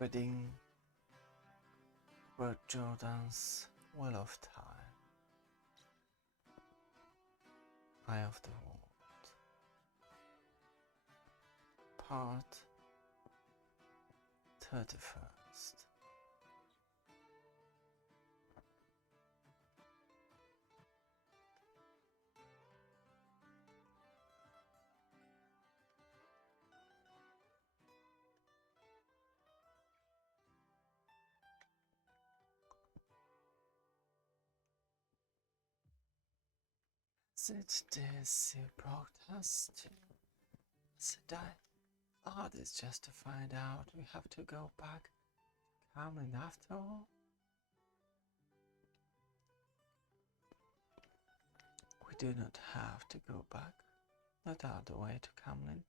Reading Robert Jordan's Wheel of Time, Eye of the World, Part 31st. Sit this broadcasting. Said I. Oh, this just to find out we have to go back to Camlin after all. We do not have to go back, not all the way to Camlin.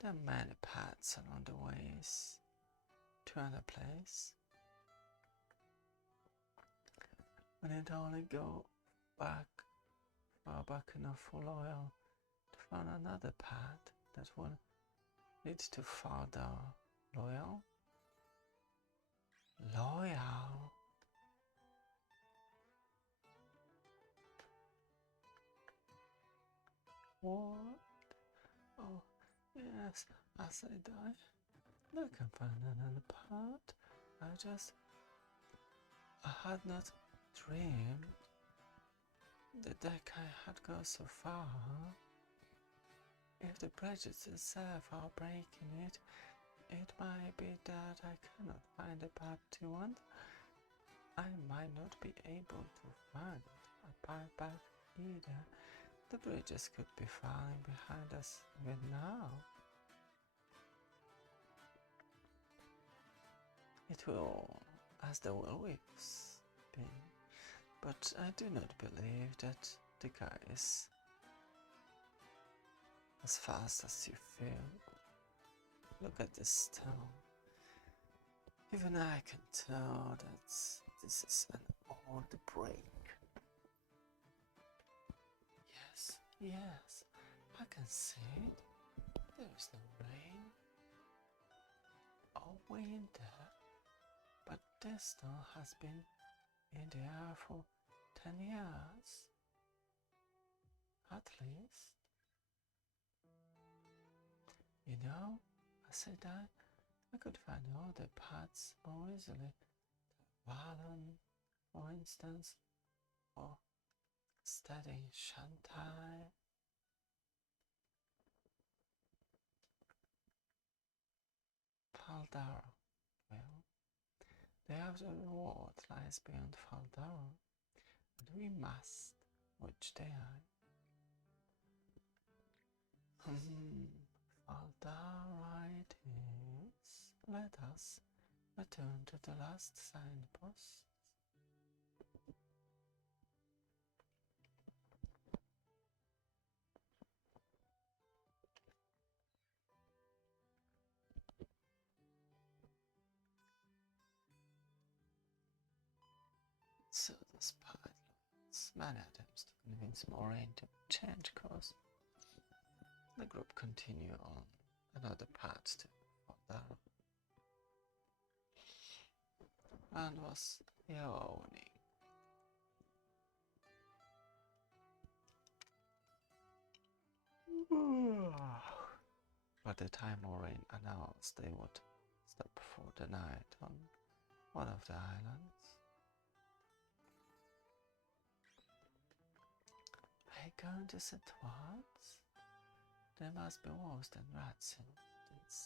There are many paths along the ways to another place. We need only go back far back enough for Loyal to find another path that will lead to farther. Loyal? Loyal? What? Oh, yes, as I die, I can find another path. I had not dreamed that I had gone so far. If the bridges itself are breaking it, it might be that I cannot find the path to want. I might not be able to find a path back either. The bridges could be falling behind us even now. It will, as the will-weaves be, but I do not believe that the guy is as fast as you feel. Look at this stone. Even I can tell that this is an old break. Yes, I can see it. There is no rain or winter, but this stone has been in the air for 10 years, at least. You know, I said I could find all the paths more easily. Valon, for instance, or studying Shantai. Faldara. Well, the outer world lies beyond Faldara, and we must reach there. Faldara it is. Let us return to the last signpost. So despite many attempts to convince Moraine to change course, the group continued on another path to Faldara, and was yawning. By the time Moraine announced they would stop for the night on one of the islands, are you going to set what? There must be worse than rats in this.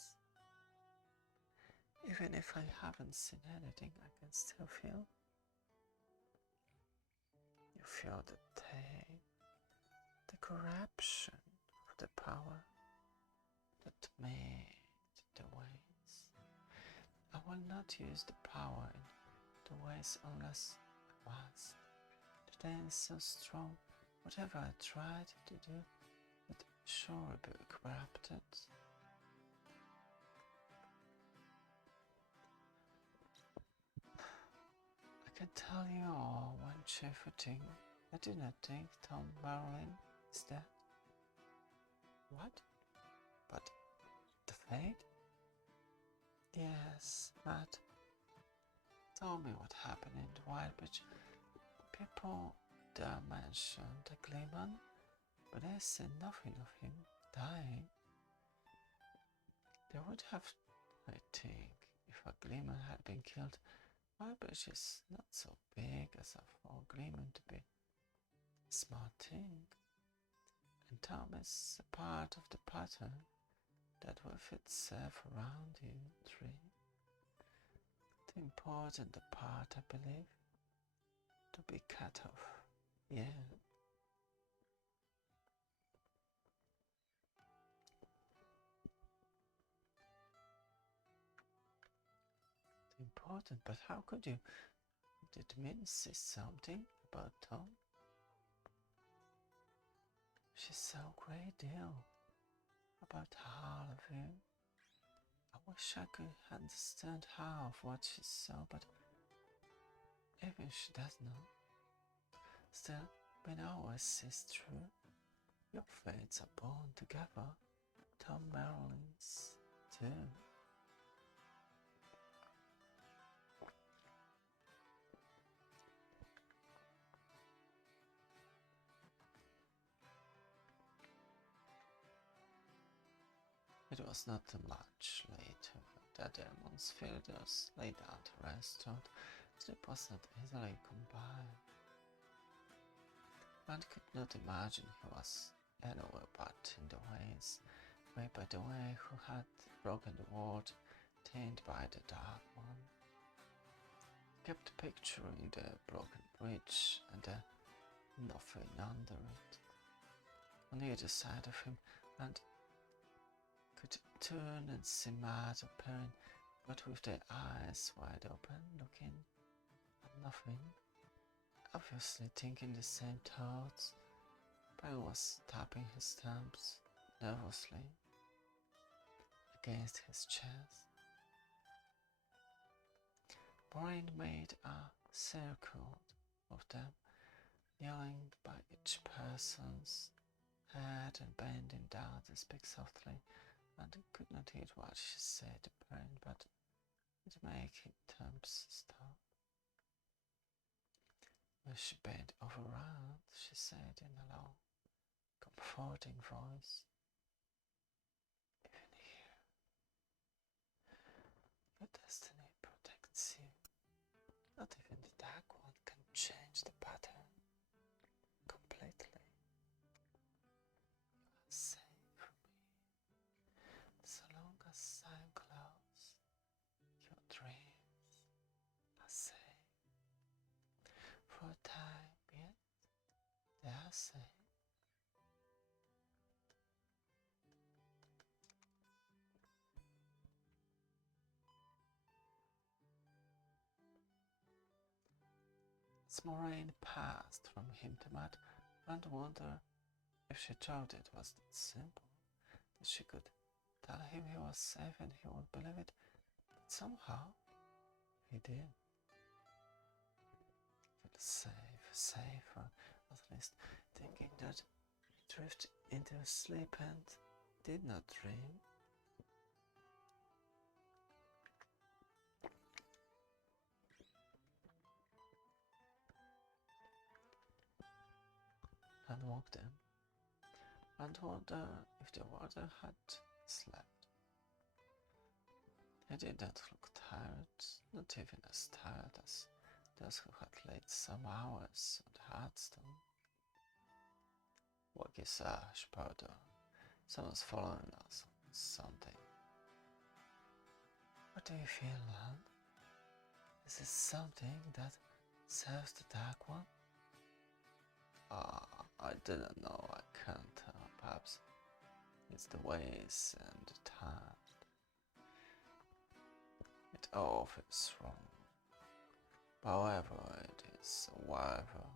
Even if I haven't seen anything, I can still feel. You feel the pain, the corruption of the power that made the ways. I will not use the power in the ways unless I must. The pain is so strong, whatever I tried to do would surely be corrupted. I can tell you all one cheerful thing. I do not think Tom Merlin is dead. What? But the fate? Yes, but tell me what happened in the Wildbridge. People there mentioned the Gleeman, but they said nothing of him dying. They would have, I think, if a Gleeman had been killed. Wildbridge is not so big as for a Gleeman to be a smart thing. And time is a part of the pattern that will fit itself around you, tree. The important part, I believe, to be cut off. Yeah. Important, but how could you? Did Min say something about Tom? She saw a great deal about all of you. I wish I could understand half what she saw, but even she does not. Still, Ben always says true. Your fates are born together. Tom Merlin's too. It was not much later that the Monsfielders lay down to restaurant. Sleep was not easily come by. One could not imagine he was anywhere but in the ways made by the way who had broken the world, tainted by the Dark One. He kept picturing the broken bridge and the nothing under it on either side of him, and could turn and see Matt appearing, but with their eyes wide open, looking at nothing, obviously thinking the same thoughts. Ben was tapping his thumbs nervously against his chest. Moraine made a circle of them, kneeling by each person's head and bending down to speak softly, and could not hear what she said to Ben, but it made his thumbs stop. When she bent over round, she said in a low, comforting voice, "Even here, your destiny protects you. Not even the Dark One can change the pattern completely. You are safe from me. So long as I am close, your dreams are safe. For a time yet, they are safe." As Moraine passed from him to Matt, and wondered if she thought it was that simple, that she could tell him he was safe and he would believe it, but somehow he did. Feel safer, at least, thinking that he drifted into sleep and did not dream. And walked in, and wondered if the water had slept. He did not look tired, not even as tired as those who had laid some hours on the hearthstone. What is Powder? Someone's following us or something. What do you feel, lad? Is this something that serves the Dark One? I didn't know, I can't tell. Perhaps it's the ways and the time. It all feels wrong. However it is, whatever,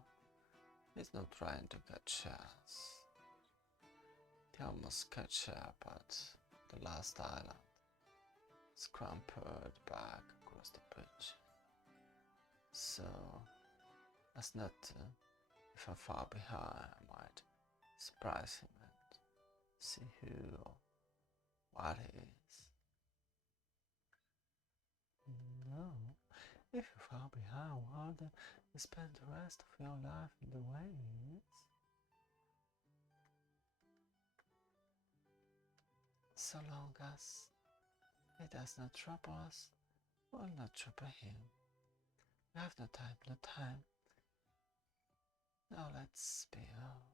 it's not trying to catch us. They almost catch up at the last island, scrambled back across the bridge. So, as not to, if I'm far behind, I might surprise him and see who or what he is. No. If you fall behind water, you spend the rest of your life in the waves. So long as it does not trouble us, we'll not trouble him. We have no time, no time. Now let's be off.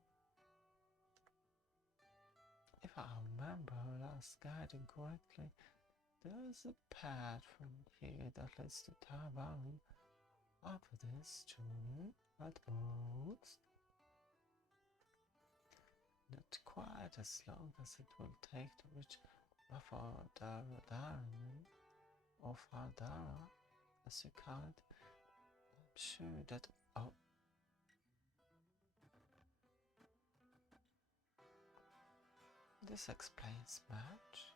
If I remember last guiding correctly, there's a path from here that leads to Tar Valon. After this journey, at most, not quite as long as it will take to reach Mafaldaran, or Faldara, as you call it. I'm sure that. Oh. This explains much.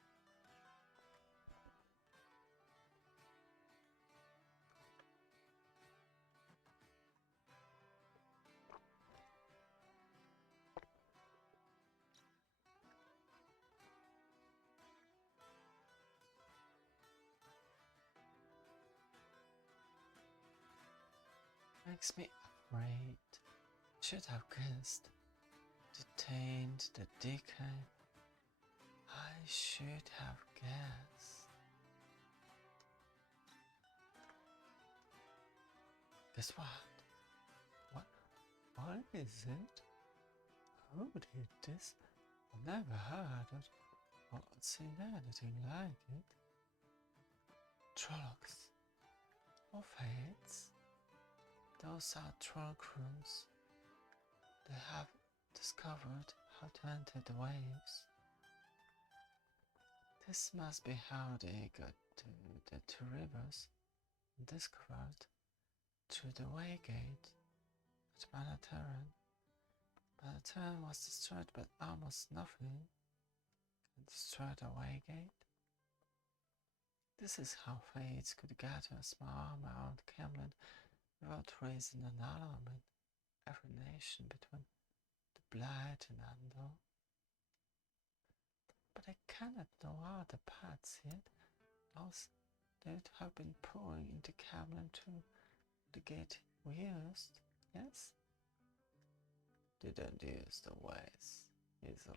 Makes me afraid. Should have guessed. Detained the decay. I should have guessed. Guess what? What is it? Who did this? I've never heard it or seen anything like it. Trollocs or Fates? Those are troll crews. They have discovered how to enter the waves. This must be how they got to the two rivers and discovered through the Waygate at Manataran. Manataran was destroyed, but almost nothing can destroy the Waygate. This is how Fates could gather a small army around Camelot without raising an alarm in every nation between the Blight and Andor. But I cannot know all the paths yet. Also, they would have been pouring into Camelot through the gate we used, yes? They don't use the ways easily.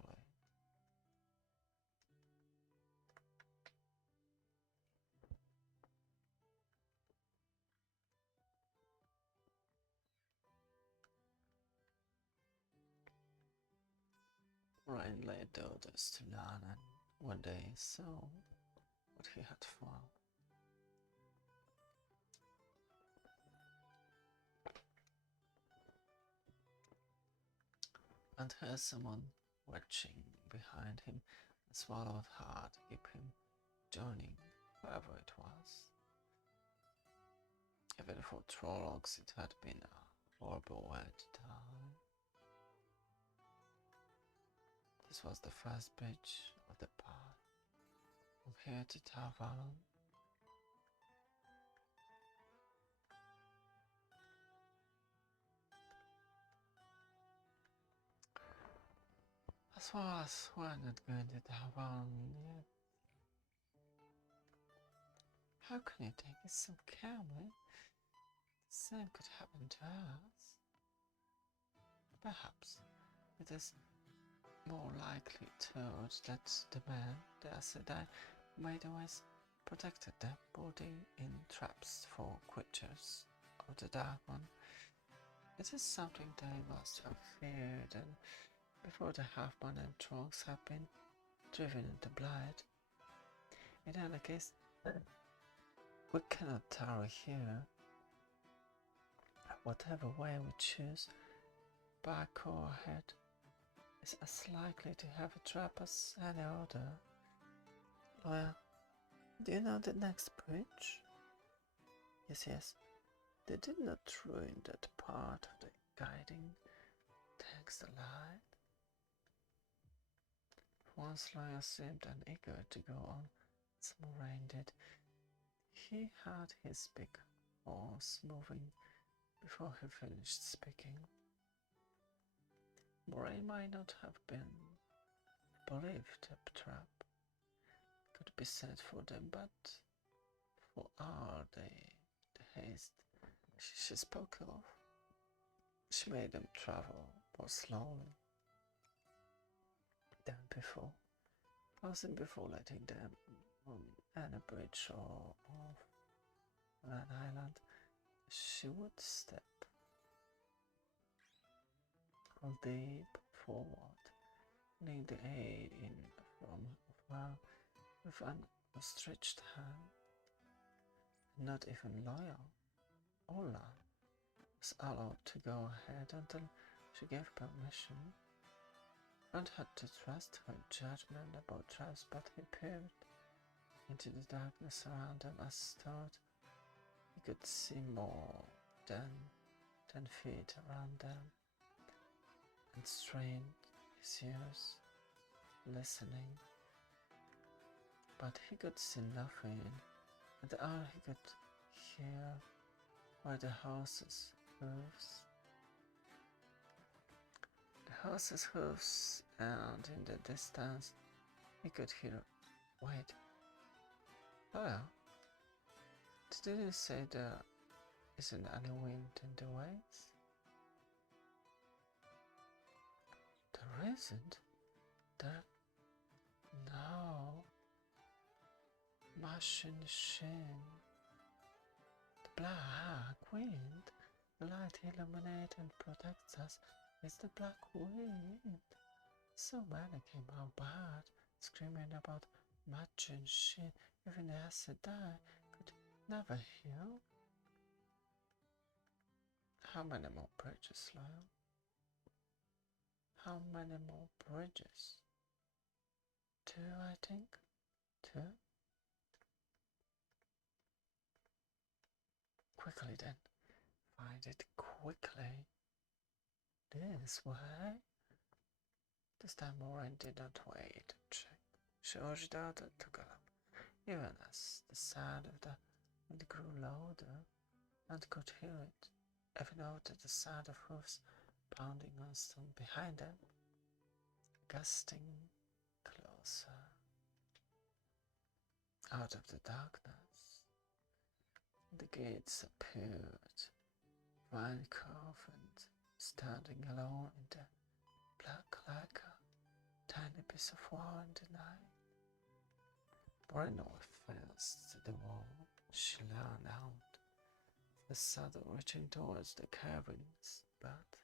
Rain laid orders to Lanan when they saw what he had found. And heard someone watching behind him and swallowed hard to keep him joining whoever it was. Even for Trollocs it had been a horrible way to die. This was the first bridge of the path from here to Tar Valon. As far as we're not going to Tar Valon yet. How can you take it so calmly? The same could happen to us. Perhaps it is more likely told that the man, the Aes Sedai, made always protected them, putting in traps for creatures of the Dark One. It is something they must have feared, and before the Halfborn and Trollocs have been driven into Blight. In any case, we cannot tarry here. Whatever way we choose, back or ahead, is as likely to have a trap as any other. Well, do you know the next bridge? Yes. They did not ruin that part of the guiding thanks the light. Once Laya seemed uneager to go on, as Moraine did. He had his big horse moving before he finished speaking. Moraine might not have been believed a trap could be set for them, but What are they? The haste she spoke of. She made them travel more slowly than before, passing before letting them on any bridge or off an island. She would step deep forward, needing the aid in from afar with an outstretched hand. Not even loyal. Ola was allowed to go ahead until she gave permission. Front had to trust her judgment about traps, but he peered into the darkness around them as thought he could see more than 10 feet around them, and strained his ears, listening. But he could see nothing, and all he could hear were the horses' hooves. The horses' hooves, and in the distance he could hear. Wait. Hello? Did you say there isn't any wind in the waves? There isn't? There? No. Martian shin. The black wind. The light illuminates and protects us. It's the black wind. So many came out bad, screaming about Martian shin. Even the acid I could never heal. How many more bridges, Lyle? How many more bridges? 2, I think. 2? Quickly then. Find it quickly. This way? This time Moraine did not wait to check. She urged out and took a look, even as the sound of the wind grew louder and could hear it. Even noted the sound of hoofs pounding on stone behind them, gusting closer. Out of the darkness, the gates appeared, vine carved, standing alone in the black like a tiny piece of wall in the night. Moreno faced to the wall. She leaned out, the saddle reaching towards the cabins, but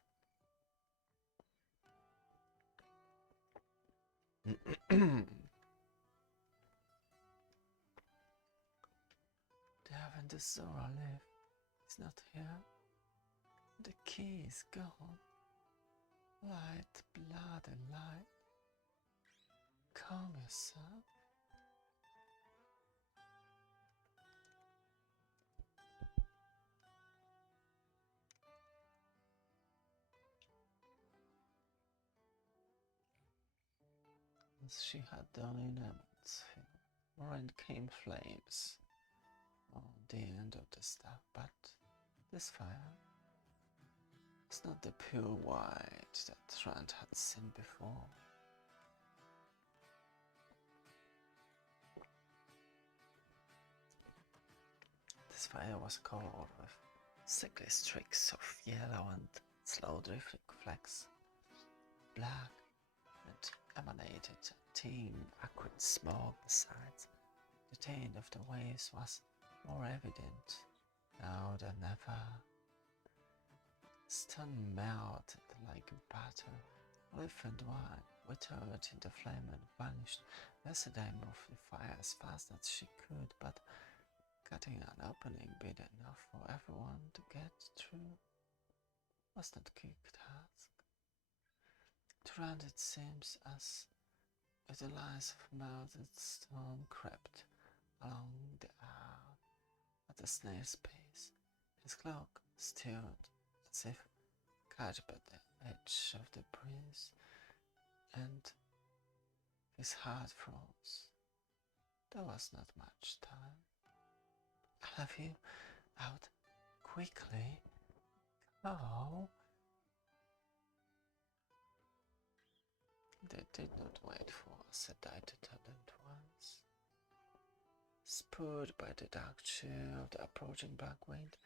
the Avenue Zora live is not here. The key is gone. Light, blood, and light. Calm yourself. As she had done in Emmons Hill, Moraine came flames on the end of the staff, but this fire is not the pure white that Trent had seen before. This fire was colored with sickly streaks of yellow and slow-drifting flecks. Black, it emanated thin, acrid smoke. Besides, the taint of the waves was more evident now than ever. Stone melted like butter. Elephant wine withered in the flame and vanished. Yesterday moved the fire as fast as she could, but cutting an opening big enough for everyone to get through was not a quick task. Trent, it seems as if the lines of melted stone crept along the aisle at a snail's pace. His cloak stirred as if caught by the edge of the breeze, and his heart froze. There was not much time. I'll have you out quickly. Go. They did not wait for Sedai to tell them twice. Spurred by the dark chill of the approaching black wind,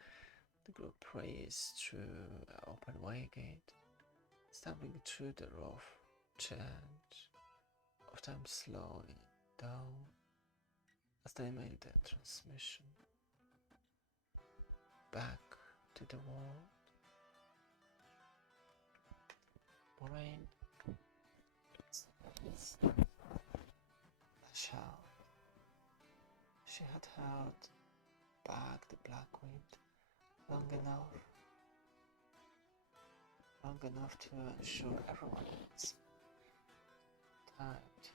the group raced through an open way gate, stumbling through the rough change of time slowing down as they made their transmission back to the world. Moraine lashed out. She had held back the black wind long enough to ensure everyone had time to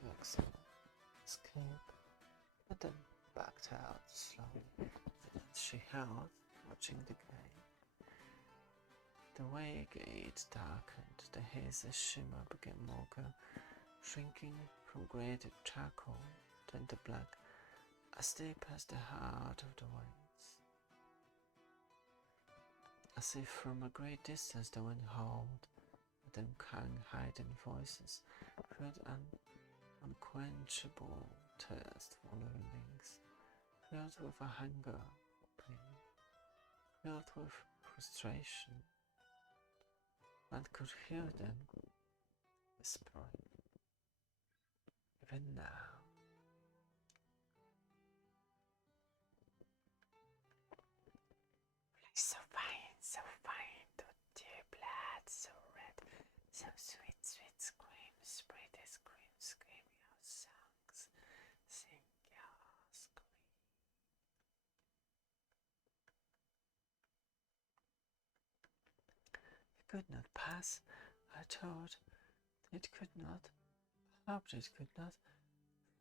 escape, but then backed out slowly. The hands she held, watching the gate. The way gate darkened, the hazy shimmer became murkier, shrinking from grey to charcoal, then to black, as they passed the heart of the waves. As if from a great distance the wind howled, but them carrying hidden voices, filled an unquenchable thirst for living things, filled with a hunger for pain, filled with frustration. One could hear them whispering, even now. So fine, the dear blood, so red, so sweet, sweet screams, pretty screams, scream your songs, sing your scream. It could not pass, I thought. It could not. I hoped it could not.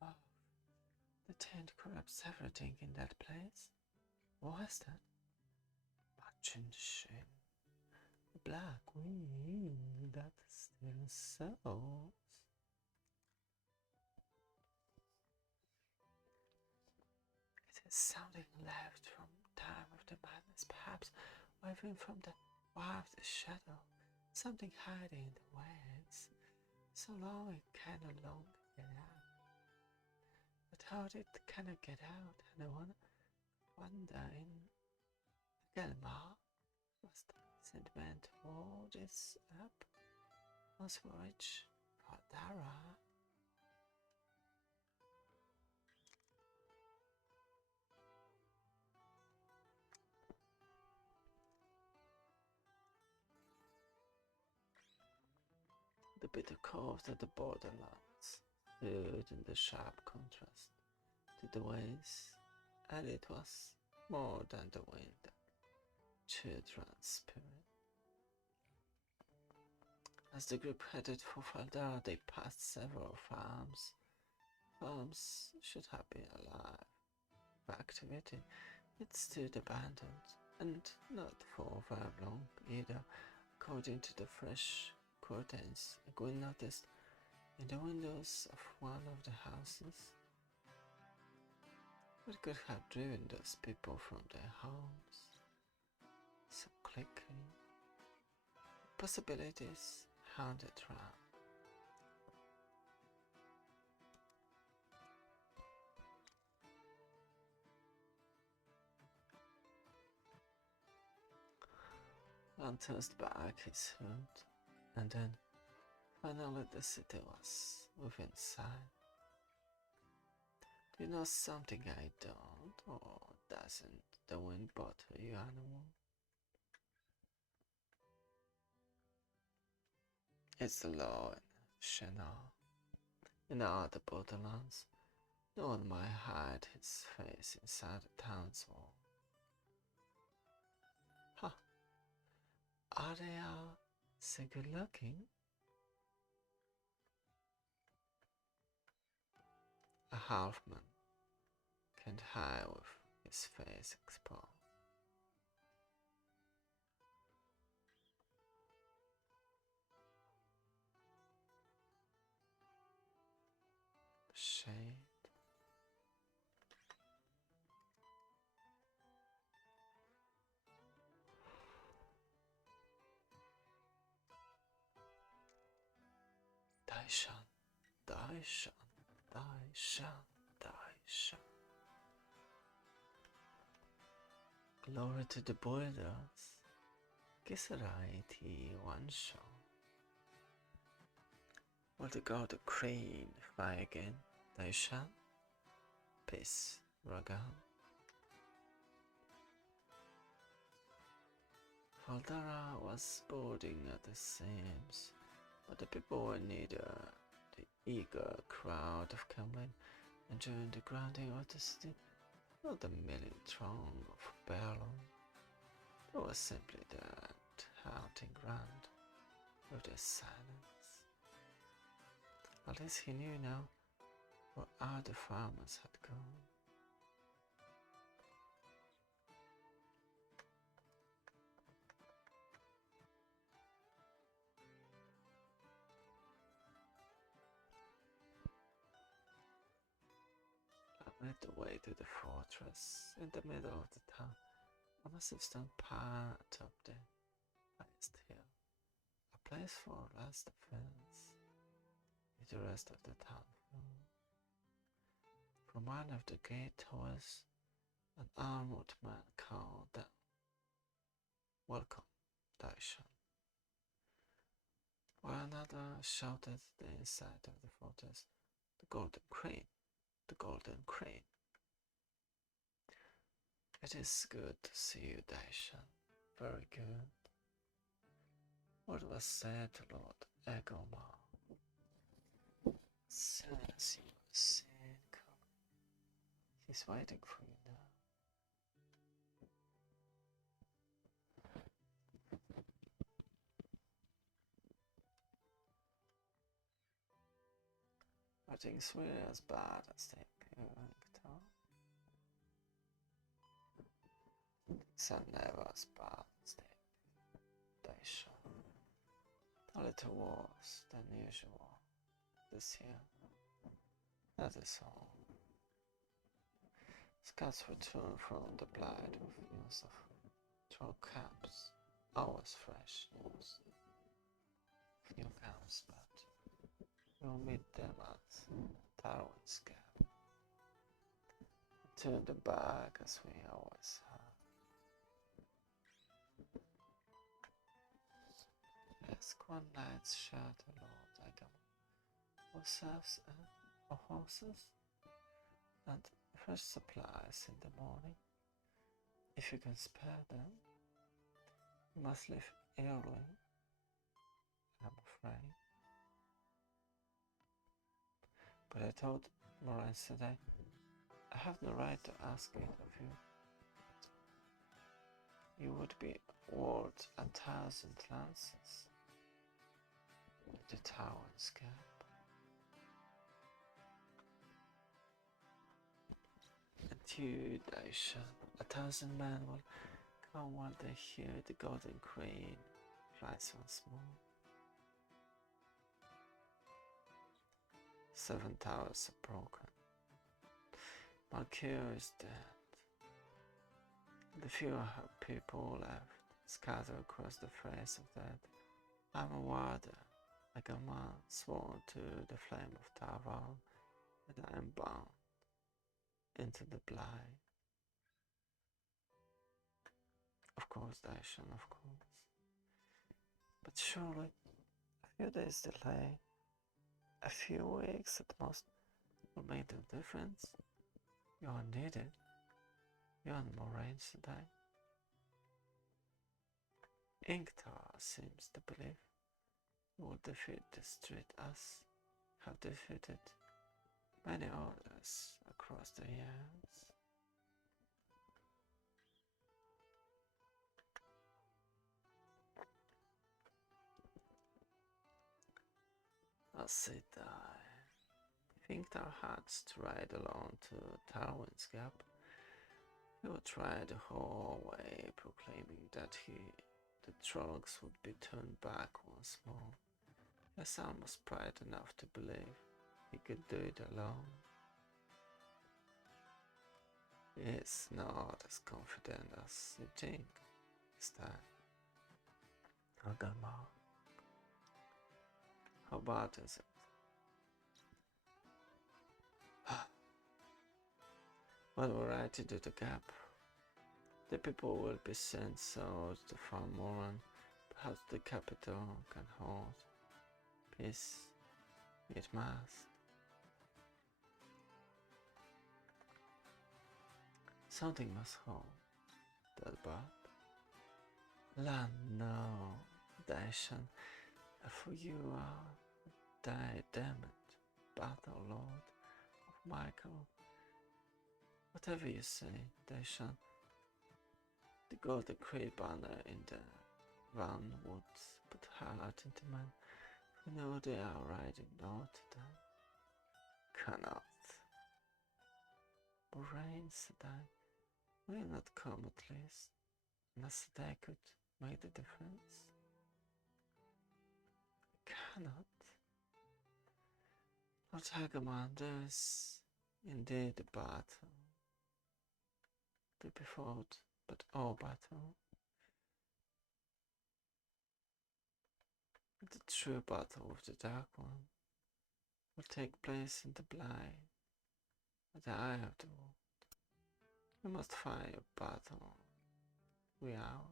Oh, the tent corrupts everything in that place. What was that? Much in shame. The black wind that still sows. It is something left from time of the madness, perhaps, or even from the wildest shadow. Something hiding in the waves. So long it can no longer get out. But how did it cannot get out? And I wonder in Gelmar was the sentiment all this up was rich for Dara. The bitter cold at the borderlands stood in the sharp contrast to the waves, and it was more than the wind that children's spirit. As the group headed for Faldara, they passed several farms. Farms should have been alive with activity, yet stood abandoned, and not for very long either, according to the fresh curtains Egwene noticed in the windows of one of the houses. What could have driven those people from their homes? So quickly. Possibilities hounded round. One tossed back his hood, and then finally the city was within sight. Do you know something I don't, or doesn't the wind bother you, animal? It's the law in Shannara. In all the borderlands, no one might hide his face inside the town's wall. Huh. Are they all so good looking? A halfman can't hide with his face exposed. The shade. Daishan, Daishan, Daishan, Daishan. Glory to the builders. Kisarite one shot. Will the god Crane fly again? They shall. Peace, Ragan. Valdara was boarding at the seams, but the people were neither the eager crowd of Camlin enjoying the grounding of the city, nor the milling throng of Berlin. It was simply that hunting ground with their silence. At least he knew now where all the farmers had gone. I led the way to the fortress in the middle of the town, a massive stone pile atop the highest hill, a place for last defense with the rest of the town. From one of the gate towers, an armored man called down, "Welcome, Daishan," while another shouted the inside of the fortress, "The Golden Crane, the Golden Crane." It is good to see you, Daishan. Very good. What was said to Lord Egomar? As soon as you are seen, come. He's waiting for you now. Are things really as bad as they appear in Qatar? Things are never as bad as they show. A little worse than usual this year. That is all. Scouts return from the Blight with news of troll camps. Always fresh news of new camps, but we'll meet them at Darwin's camp. Turn them back as we always have. Ask one night's shadow Lord Agam, who serves our horses and fresh supplies in the morning. If you can spare them, you must leave early, I'm afraid. But I told Moraine today, I have no right to ask it of you. You would be worth 1,000 lances with the Darwin's cap. And you, Daisha, 1,000 men will come while they hear the Golden Crane flies once more. 7 towers are broken. Malkia is dead. The few people left scattered across the face of that. I'm a warder, like a man sworn to the flame of Tarval, and I am bound into the Blight. Of course, Daishan, of course. But surely, a few days delay, a few weeks at most, will make the difference. You are needed. You and Moraine today. Ingtar seems to believe you will defeat the street as have defeated many others across the years. As they die, if Ingtar had to ride alone to Darwin's Gap, he would ride the whole way proclaiming that the Trollocs would be turned back once more. Yes, almost pride enough to believe he could do it alone. He is not as confident as you think, is that? Agama. How bad is it? What were I to do the gap? The people will be sent south to farm Moran. Perhaps the capital can hold peace. It must. Something must hold that bud. Land no, Daishan, for you are thy damned battle lord of Michael. Whatever you say, Daishan, the god the great banner in the round woods put heart into men who know they are riding north to them. Cannot. Moraine, said I, will you not come at least? And said I could make the difference. Cannot. Lord Hagaman, there is indeed a battle to be fought, but all battle. The true battle with the Dark One will take place in the blind, at the eye of the world. We must fight a battle. We are.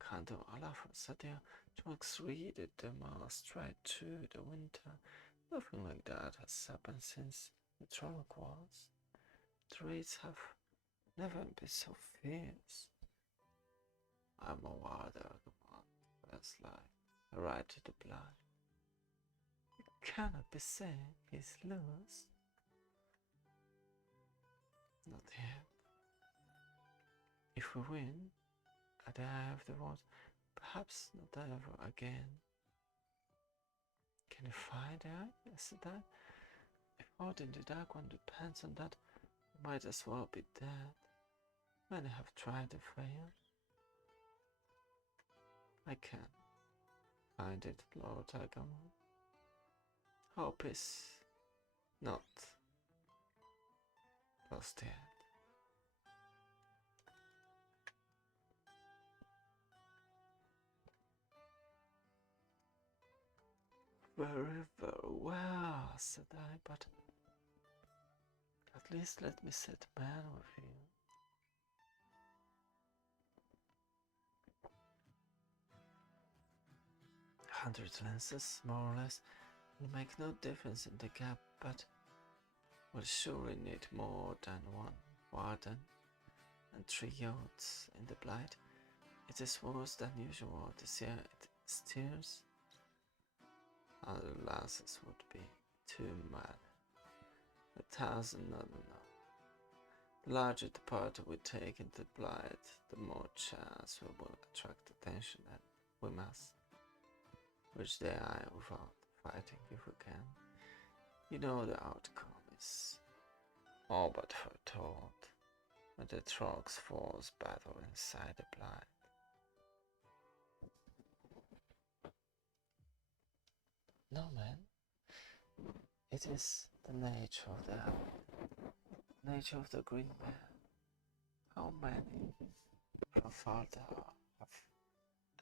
Canto Olaf Sadia trunks read the mast right through the winter. Nothing like that has happened since the trunk was. The raids have never been so fierce. I'm a warder, first life, a right to the blood. It cannot be said he's lost. Not yet. If we win, at the eye of the world, perhaps not ever again. Can you find out? Said I. If Odin the Dark One depends on that, we might as well be dead. Many have tried to fail. I can find it, Lord Agamon. Hope is not lost yet. Very, very well, said I, but at least let me set man with you. 100 lenses, more or less, will make no difference in the gap, but we'll surely need more than one warden and 3 yachts in the blight. It is worse than usual this year. It steers. Other lances would be too mad. 1,000 not enough. The larger the party we take into blight, the more chance we will attract attention, and we must reach the eye without fighting if we can. You know the outcome is all but foretold when the Trogs force battle inside the blight. No, man. It is the nature of the green man. How many from Farther have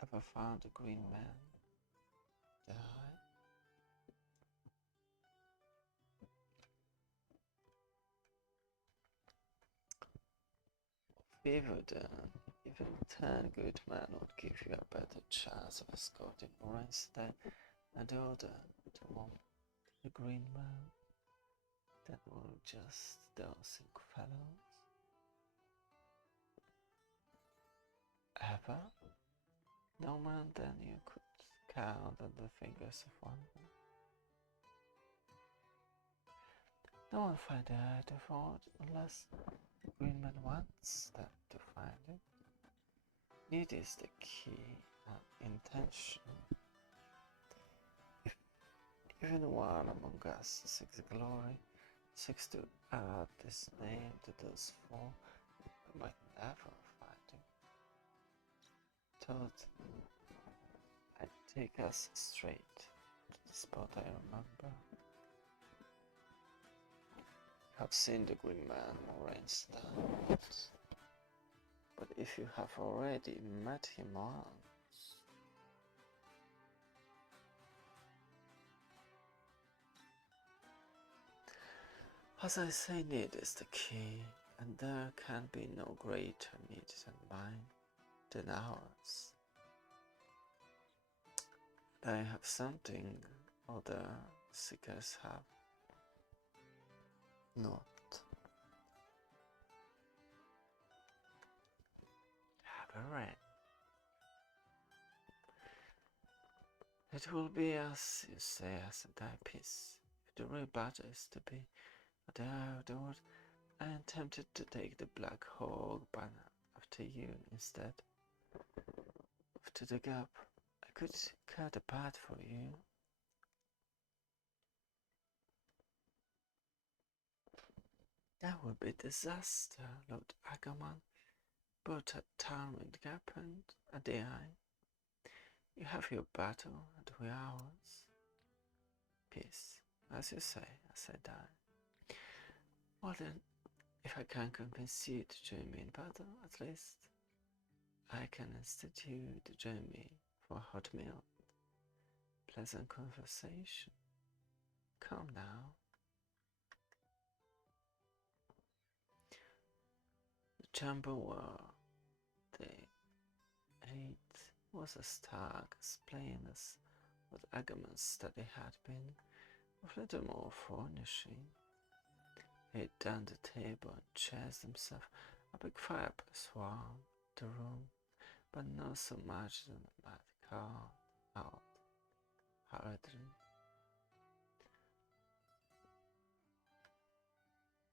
ever found a green man? Die? Fever then, even 10 good men would give you a better chance of escorting Moraine and the other to one, the green man. That were just those fellows. Ever? No man then you could count on the fingers of one. No one find the eye to fort unless the green man wants them to find it. Need is the key and intention. If even one among us seeks glory, seeks to add this name to those 4, we might never find him. Thought I'd take us straight to the spot I remember. Have seen the green man Moraine stands, but if you have already met him once, As I say, need is the key, and there can be no greater need than mine, than ours. I have something other seekers have not. Have a ring. It will be, as you say, as a die piece. If the real battle is to be adored, I am tempted to take the Black Hawk banner after you instead. To the gap, I could cut a path for you. That would be disaster, Lord Agamon. Both at town with Gap and at the eye. You have your battle, and we ours. Peace, as you say, as I die. Well then, if I can convince you to join me in battle, at least I can institute to join me for a hot meal. Pleasant conversation. Come now. The chamber where they ate was as stark, as plain as what Agamon's study had been, with little more furnishing. He ate down the table and chairs themselves. A big fireplace warmed the room, but not so much than it might call out hurriedly.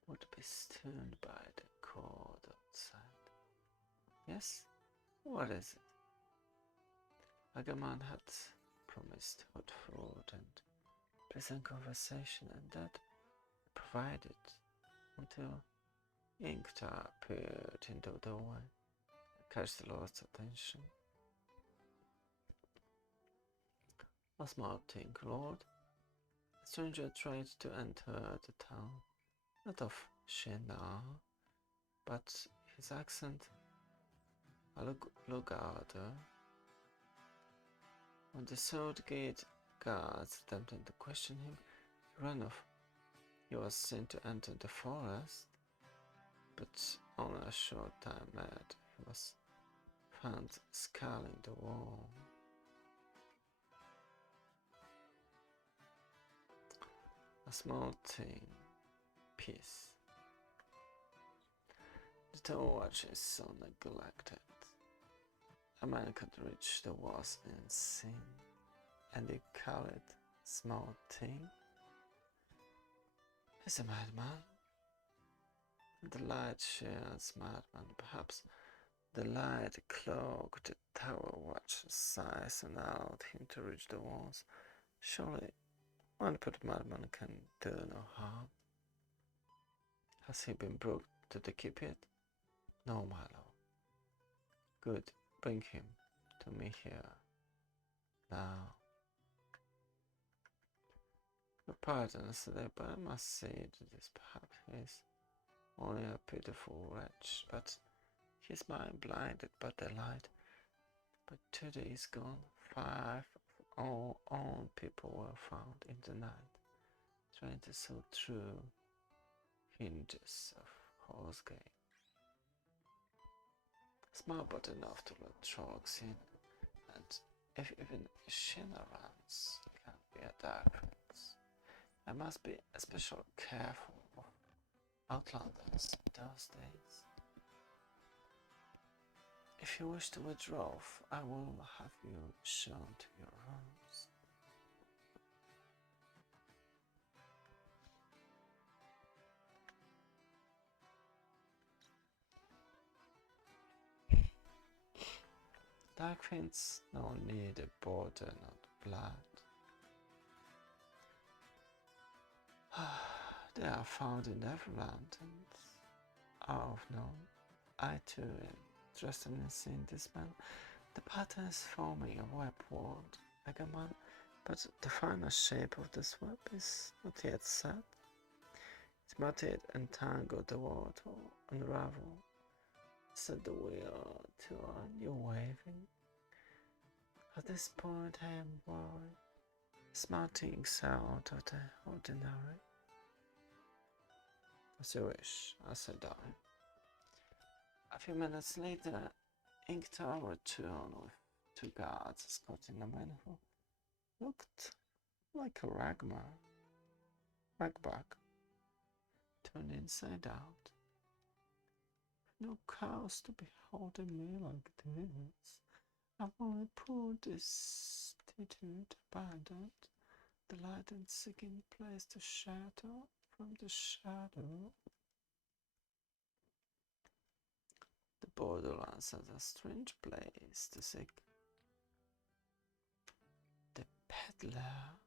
Would be stoned by the cold outside. Yes? What is it? Agamon had promised hot food and pleasant conversation, and that provided until Inkta appeared in the doorway and catch the Lord's attention. A small thing, Lord. The stranger tried to enter the town, not of Shinar, but his accent a Lugarder. When the Sword Gate guards attempted to question him, he ran off. He was seen to enter the forest, but only a short time later he was found scaling the wall. A small thing, peace. The tower watch is so neglected. A man could reach the walls unseen, and you call it small thing? He's a madman. The light shields madman. Perhaps the light cloaked the tower watch's size and allowed him to reach the walls. Surely one put madman can do no harm. Has he been brought to the keep yet? No, my lord. Good, bring him to me here. Now. Your pardon, today, but I must say that this perhaps is only a pitiful wretch, but his mind blinded by the light. But 2 days gone, 5 of our own people were found in the night, trying to saw through hinges of Horsegate. Small but enough to let Trogs in, and if even Shinarans can be a difference, I must be especially careful of Outlanders in those days. If you wish to withdraw, I will have you shown to your rooms. Darkfiends no need a border, not blood. They are found in Neverland and are of known. I too am interested in seeing this man. The pattern is forming a web world, like a man, but the final shape of this web is not yet set. It might yet entangle the world or unravel, set the wheel to a new waving. At this point I am worried, small things out of the ordinary. As you wish, I said I. A few minutes later, Inktar returned with two guards escorting a man who looked like a ragbag, turned inside out. No cause to behold a me like this. I've only poor destitute abandoned, the light and seeking place to shadow from the shadow. The borderlands are a strange place to seek. The peddler,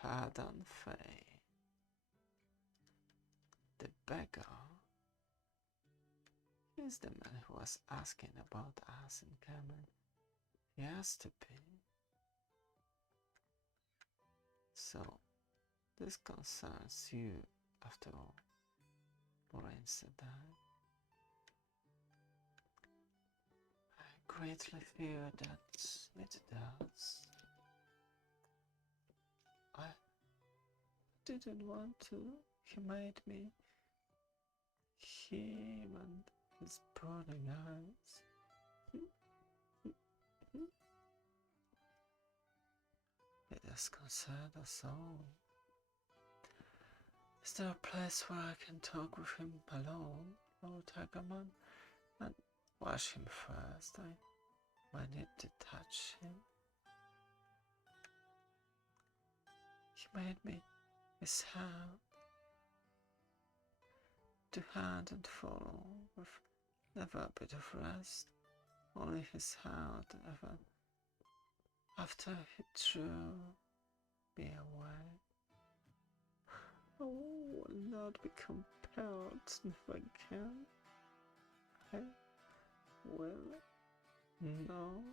Padan Fay, the beggar. He's the man who was asking about us in Cameron. He has to be. So, this concerns you after all, Moraine said that. I greatly fear that it does. I didn't want to. He made me. Him and his burning eyes. It has concerned us all. Is there a place where I can talk with him alone, Lord Hagaman, and wash him first? I might need to touch him. He made me his hand, to hand and follow, with never a bit of rest, only his hand ever. After he drew me away, I will not be compelled if I can. I will not.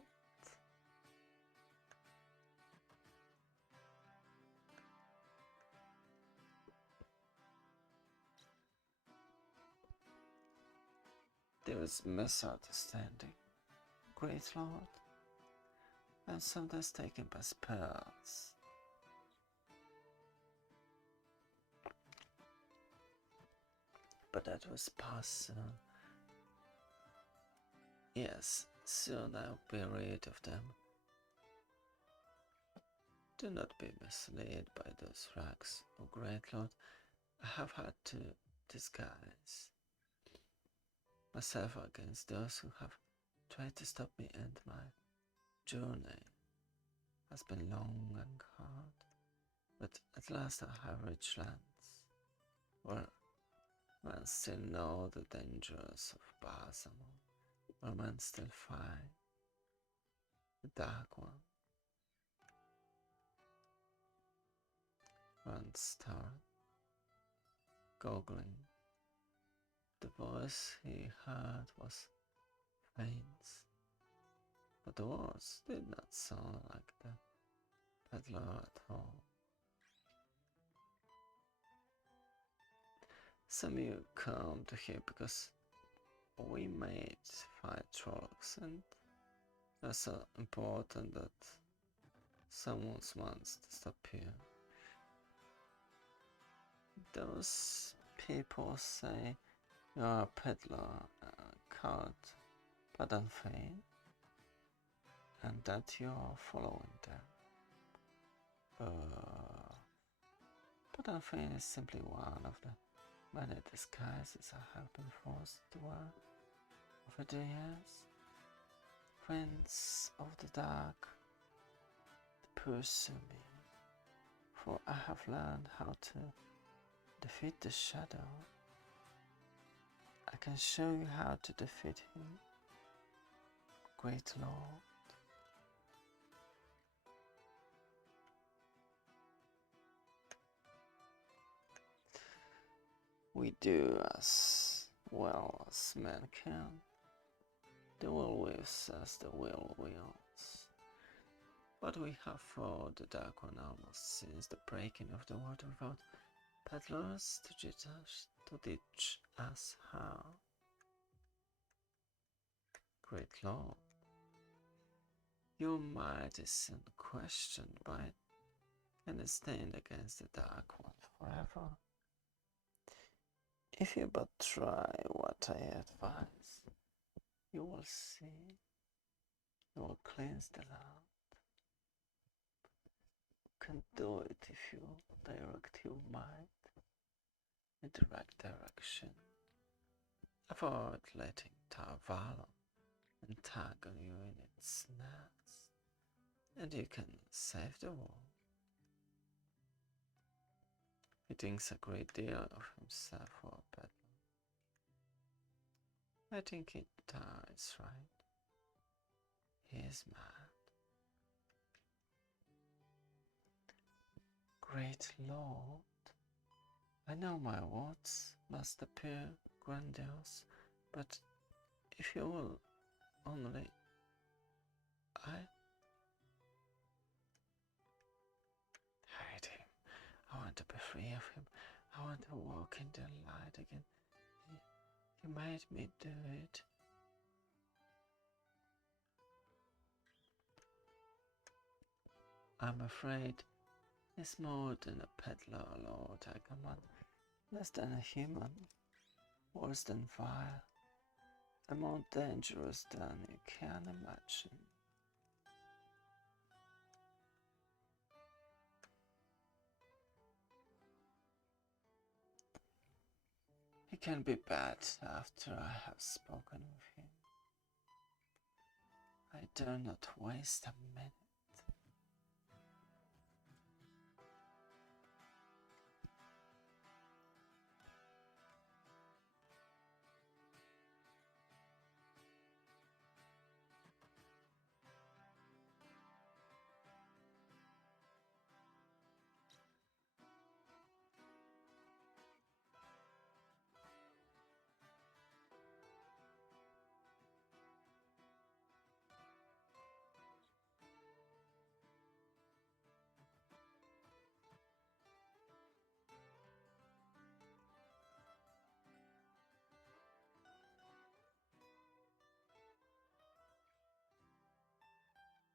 There is misunderstanding, great lord, and sometimes taken by spells. But that was past soon. Yes, soon I'll be rid of them. Do not be misled by those rags, O great lord. I have had to disguise myself against those who have tried to stop me, and my journey has been long and hard. But at last I have reached lands where men still know the dangers of Balsamon, where men still fight the Dark One. One started, goggling. The voice he heard was faint, but the words did not sound like the peddler at all. Some of you come to here because we made fight trolls, and that's so important that someone wants to stop you. Those people say you're a peddler called Padan Fay, and that you're following them. Padan Fay is simply one of the many disguises I have been forced to wear over the years. Friends of the dark pursue me, for I have learned how to defeat the shadow. I can show you how to defeat him, great lord. We do as well as men can. The will wills as the will wills. But we have fought the Dark One almost since the breaking of the world without peddlers to teach us how. Great Lord, your might is unquestioned by and stand against the Dark One forever. If you but try what I advise, you will see, you will cleanse the land. You can do it if you direct your mind in the right direction. Avoid letting Tarvalon entangle you in its nets, and you can save the world. He thinks a great deal of himself for a battle. I think it is right. He is mad. Great Lord, I know my words must appear grandiose, but if you will only... I hate him. I want to be free of him. I want to walk in the light again. He made me do it. I'm afraid he's more than a peddler, Lord Agamemnon, less than a human, worse than vile, and more dangerous than you can imagine. He can be bad after I have spoken with him. I dare not waste a minute.